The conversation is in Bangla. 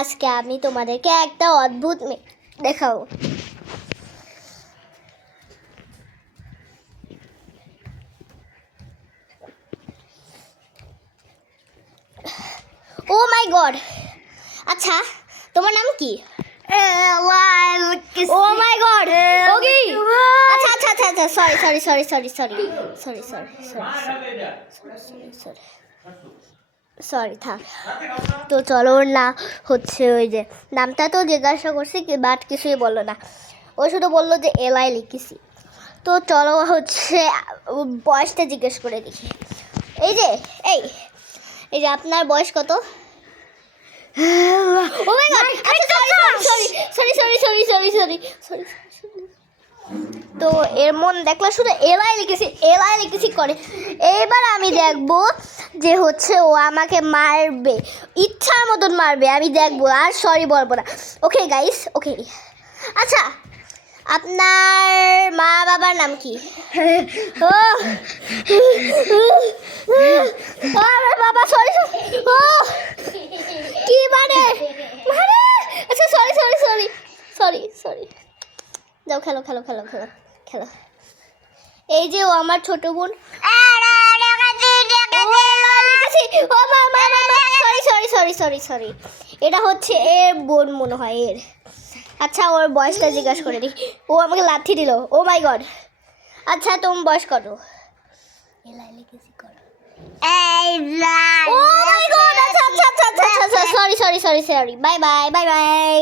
আজকে আমি তোমাদেরকে একটা অদ্ভুত দেখাবো। ও মাই গড, আচ্ছা তোমার নাম কি? ও মাই গড, ওগি। আচ্ছা আচ্ছা আচ্ছা আচ্ছা, sorry sorry sorry sorry sorry sorry sorry sorry sorry থাক। তো চলো, ওর না হচ্ছে ওই যে নামটা তো জিজ্ঞাসা করছি বাট কিছুই বললো না, ও শুধু বললো যে এলাই লিখেছি। তো চলো হচ্ছে বয়সটা জিজ্ঞেস করে দেখি। এই যে এই এই যে আপনার বয়স কত? ও মাই গড, আচ্ছা sorry sorry sorry sorry sorry sorry sorry sorry. তো এর মন দেখলা শুধু এলাই লিখেছি করে। এবার আমি দেখবো যে হচ্ছে ও আমাকে মারবে, ইচ্ছার মতন মারবে, আমি দেখবো, আর সরি বলবো না। ওকে গাইস, ওকে। আচ্ছা আপনার মা বাবার নাম কি? ও আমার বাবা, সরি ও কি মানে, আচ্ছা sorry sorry sorry sorry sorry. যাও খেলো খেলো খেলো খেলো খেলো। এই যে ও আমার ছোট বোন। সরি সরি সরি সরি, এটা হচ্ছে এর বোন মনে হয় এর। আচ্ছা ওর বয়সটা জিজ্ঞাসা করে দিই। ও আমাকে লাথি দিল, ও মাই গড। আচ্ছা তোমার বয়স কত? ও মাই গড, আচ্ছা আচ্ছা আচ্ছা আচ্ছা, sorry sorry sorry sorry, bye bye bye bye.